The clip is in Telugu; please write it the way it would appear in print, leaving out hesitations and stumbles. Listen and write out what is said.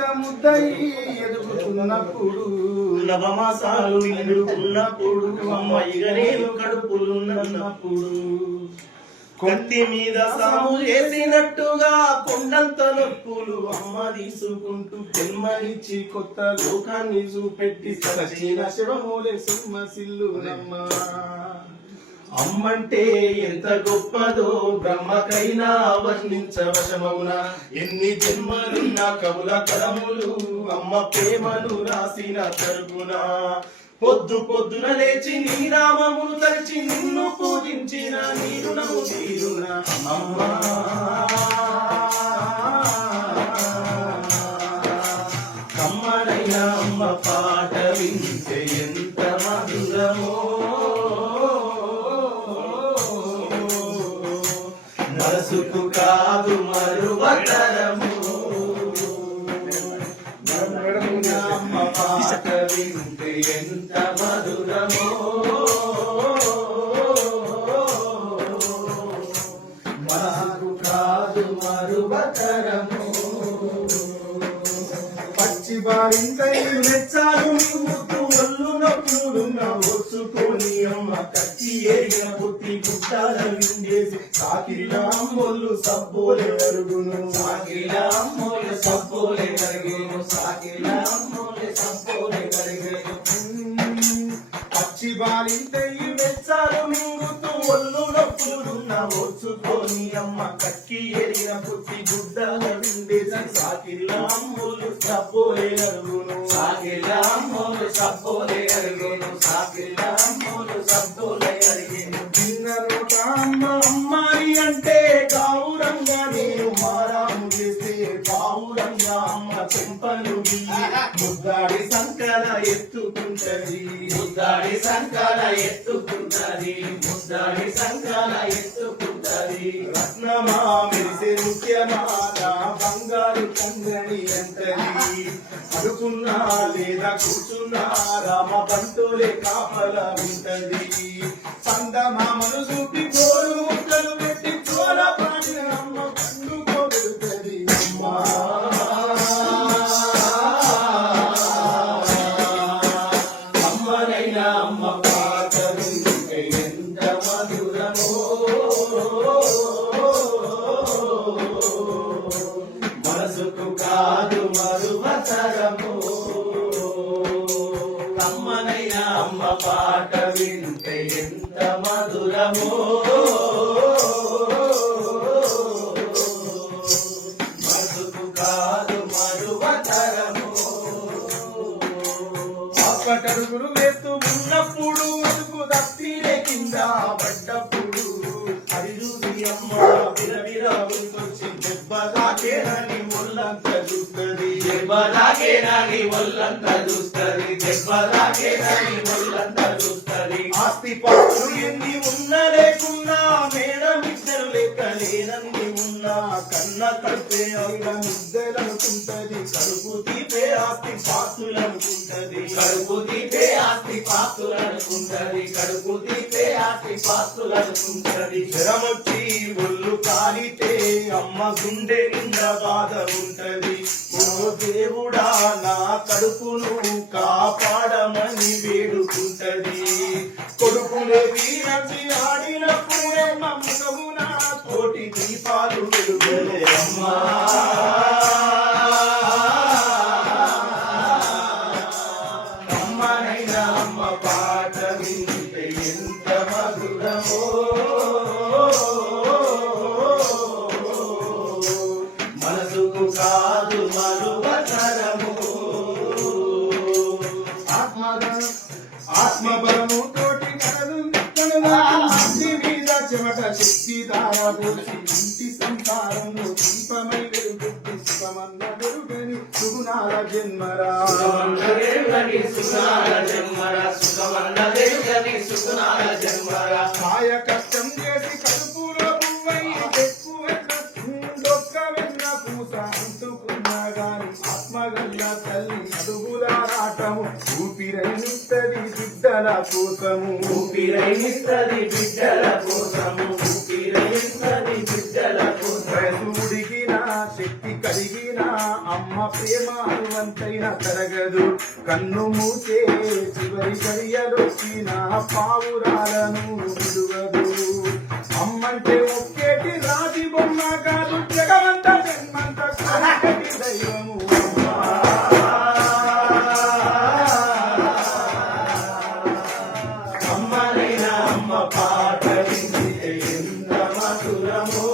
ముద్దయి ఎదుగుతున్నప్పుడు నవమాసాలు నిండుకున్నప్పుడు అమ్మాయిగా నేను కడుపులున్నప్పుడు కత్తి మీద సాము చేసినట్టుగా కొండంత నొప్పులు అమ్మ తీసుకుంటూ జన్మనిచ్చి కొత్త లోకాన్ని చూపెట్టి సచిన శివమూలే సింహ సిల్లునమ్మ. అమ్మంటే ఎంత గొప్పదో బ్రహ్మకైనా వర్ణించవశమవునా. ఎన్ని జన్మలున్న కవుల కలములు అమ్మ ప్రేమను రాసిన తరుగునా. పొద్దు పొద్దున లేచి నీ నామమును తలిచి నిన్ను పూజించిన నీ రుణము తీరునా అమ్మా. అమ్మనైనా అమ్మ పాట వింటే ఎంత మధురమో. మనసుకు కాదు మరువతరము. అమ్మ పాట వింటే ఎంత మధురమో. మనసుకు కాదు మరువతరము. పచ్చి బారింకై మెచ్చాలు ముద్దు ఒళ్ళు నొప్పులున్న ఓర్చుకొని అమ్మ కచ్చి ఏరిన పుట్టి గుట్టాల విండేసి సాకిరిలా అమ్మోళ్ళు సబ్బోలే వరుగును. సాకిరిలా అమ్మోళ్ళు సబ్బోలే వరిగేను. సాకిరిలా అమ్మోళ్ళే సబ్బోలే వరిగేను. పచ్చి బారింకై మెచ్చాలు మింగుతూ ఒళ్ళు నొప్పులున్న ఓర్చుకొని అమ్మ కక్కి ఎరిన పుట్టి గుడ్డాల విండేసి సాకిరిలా అమ్మోళ్ళు సబ్బోలే అరుగును. సాకిరిలా అమ్మోళ్ళు సబ్బోలే అరుగును. సాకిరిలా అమ్మోళ్ళు సబ్బోలే అరిగేను. చిన్న నోట అమ్మ అమ్మాయి అంటే గౌరంగా నేను మారాము చేస్తే గౌరంగా అమ్మ చెంపలు ముద్దాడి సంకల ఎత్తుకుంటది. ముద్దాడి సంకల ఎత్తుకుంటది. ముద్దాడి సంకల ఎత్తుకుంటది. రత్నమా మెరిసే ముఖ్యమా నా బంగారు పొంగని అంటది. అడుకున్నా లేదా కూర్చున్నా రామ బంటోలే కాపల ఉంటది. సందమామను చూపి కోరు ముక్కలు పెట్టి చోర పాడిన అమ్మ పండుకోబెడుతది. అమ్మా అమ్మనైనా అమ్మ పాట వింటే ఎంత మధురమో. మనసుకు కాదు మరువతరము. అమ్మనైనా అమ్మ పాట వింటే ఎంత మధురమో. మనసుకు కాదు మరువతరము. ఆపటడుగులు వేస్తూ ఉన్నప్పుడు అదుపు దత్తిరే కింద పడ్డప్పుడు అది చూసి అమ్మ విరవిరా వచ్చి దెబ్బలాకేనని ఒళ్ళంతా చూస్తుంది. దెబ్బలాకేనని ఒళ్ళంతా చూస్తుంది. దెబ్బలాకేనని ఒళ్ళంతా చూస్తుంది. ఆస్తి పాత్రలు ఎన్ని ఉన్నా లేకున్నా మేడం ఇద్దరు లేక లేనన్ని ఉన్నా కన్న కడిపే అయిన ముద్దలనుకుంటది. కడుపు తీపే ఆస్తి పాత్రులు అనుకుంటది. కడుపు తీపే ఆస్తి పాత్రులు అనుకుంటది. కడుపు తీపే ఆస్తి పాత్రులు అనుకుంటది. జ్వరమొచ్చి ఒళ్ళు కాలితే అమ్మ గుండె నిండా బాధ ఉంటది. ఓ దేవుడా నా కడుపును కాపాడమని వేడుకుంటది. కొడుకులే వీరచి ఆడినప్పుడే నమ్మకమున కోటి దీపాలు వెలుగులే అమ్మా. అమ్మనైనా అమ్మ పాట వింటే ఎంత మధురమో. మనసుకు కాదు మరువతరము. ఆత్మబలము తోటి కలదు కనుగొని మీద చెమట శక్తి దారబోసి ఇంటి సంసారంలో దీపమై వెలుగుద్ది. సుఖమన్న వెలుగని సుగుణాల జన్మరా. కాయ కష్టం చేసి కడుపులో పువ్వై డొక్క వెన్న పూస అంటుకున్నా గాని ఆత్మగల్ల తల్లి అడుగులారాటము ఊపిరైనిస్తది బిడ్డల కోసము. ఊపిరైనిస్తది బిడ్డల కోసము. ఊపిరైనిస్తది బిడ్డల కోసం. శక్తి కలిగిన అమ్మ ప్రేమ అనువంతైన తరగదు కన్ను మూసే చివరి గడియలొచ్చిన పావురాలను విలువదు అమ్మంటే ఒక్కేటి రాజి బొమ్మ కాదు జగమంత జన్మంత కోరికటి దైవము అమ్మనైనా అమ్మ పాట వింటే ఎంత మధురమో